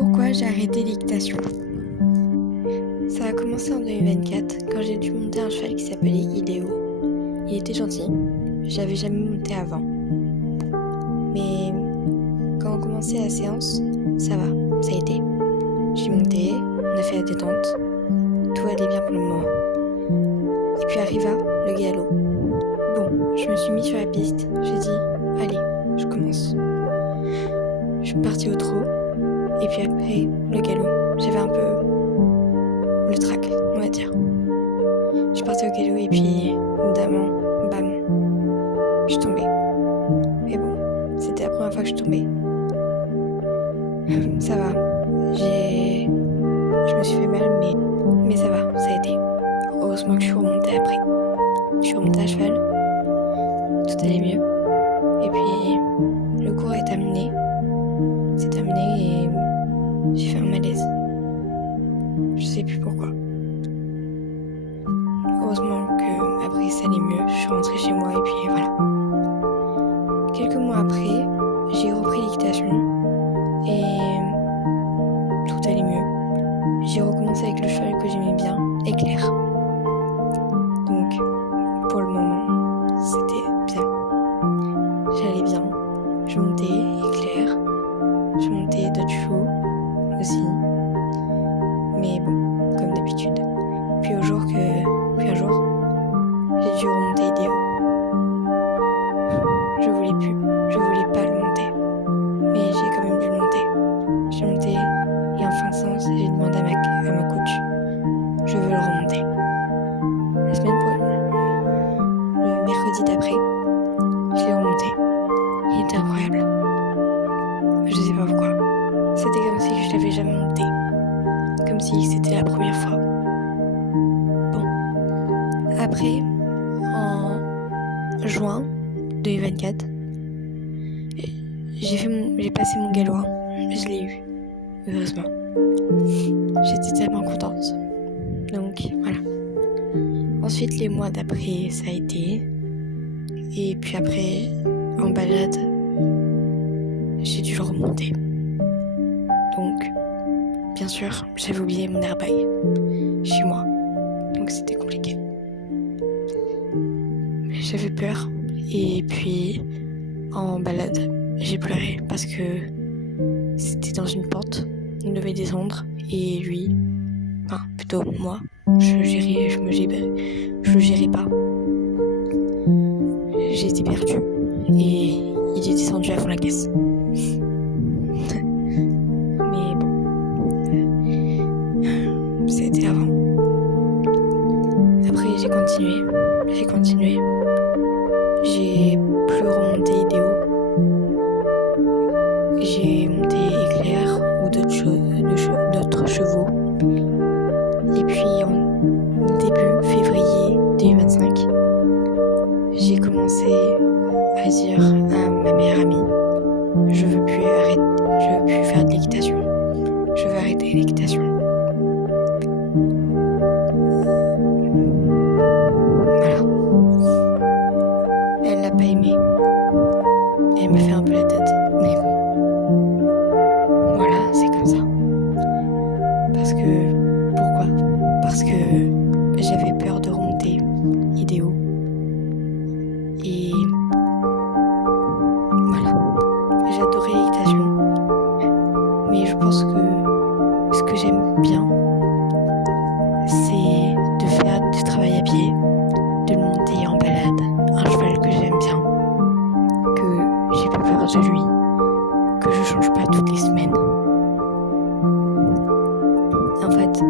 Pourquoi j'ai arrêté l'équitation? Ça a commencé en 2024 quand j'ai dû monter un cheval qui s'appelait Idéo. Il était gentil, j'avais jamais monté avant. Mais quand on commençait la séance, ça va, ça a été. J'ai monté, on a fait la détente, tout allait bien pour le moment. Et puis arriva le galop. Bon, je me suis mis sur la piste, j'ai dit, allez, je commence. Je suis partie au trot, et puis après, le galop. J'avais un peu le trac, on va dire. Je suis partie au galop et puis, évidemment, bam, je suis tombée. Et bon, c'était la première fois que je tombais. Ça va, je me suis fait mal, mais ça va, ça a été. Heureusement que je suis remontée après. Je suis remontée à cheval, tout allait mieux. Et puis, le cours est terminé. C'est terminé et j'ai fait un malaise. Je sais plus pourquoi. Heureusement que après ça allait mieux. Je suis rentrée chez moi et puis voilà. Quelques mois après, j'ai repris l'équitation et tout allait mieux. J'ai recommencé avec le cheval que j'aimais bien, Éclair. Donc, pour le moment, c'était bien. J'allais bien. Je montais Éclair. Je montais d'autres chevaux aussi. Mais bon, comme d'habitude. Puis un jour, j'ai dû remonter Idéo. Je voulais pas le monter. Mais j'ai quand même dû le monter. J'ai monté et en fin de séance, j'ai demandé à ma coach, je veux le remonter. La semaine prochaine, le mercredi d'après, je l'ai remonté. Il était incroyable. Je sais pas pourquoi. C'était comme si je l'avais jamais monté. Comme si c'était la première fois. Bon. Après, en juin 2024, j'ai passé mon galop 1. Je l'ai eu, heureusement. J'étais tellement contente. Donc, voilà. Ensuite, les mois d'après, ça a été. Et puis après, en balade, j'ai dû le remonter. Donc, bien sûr, j'avais oublié mon airbag chez moi. Donc, c'était compliqué. Mais j'avais peur. Et puis, en balade, j'ai pleuré parce que c'était dans une pente. On devait descendre. Et lui, enfin, plutôt moi, je le gérais pas. J'étais perdue. Et il est descendu à fond la caisse. Mais bon, c'était avant. Après, j'ai continué. J'ai plus remonté Idéo. J'ai monté Éclair ou d'autres chevaux. Et puis, en début février 2025, j'ai commencé à dire à ma meilleure amie, je veux plus faire de l'équitation. Je veux arrêter l'équitation. Voilà. Elle l'a pas aimé. Elle m'a fait un peu la tête. Mais bon. Voilà, c'est comme ça. Pourquoi ? Parce que j'avais peur de remonter Idéo. Et voilà. J'adorais l'équitation. Mais je pense que ce que j'aime bien, c'est de faire du travail à pied, de le monter en balade, un cheval que j'aime bien, que j'ai pas peur de lui, que je change pas toutes les semaines. En fait,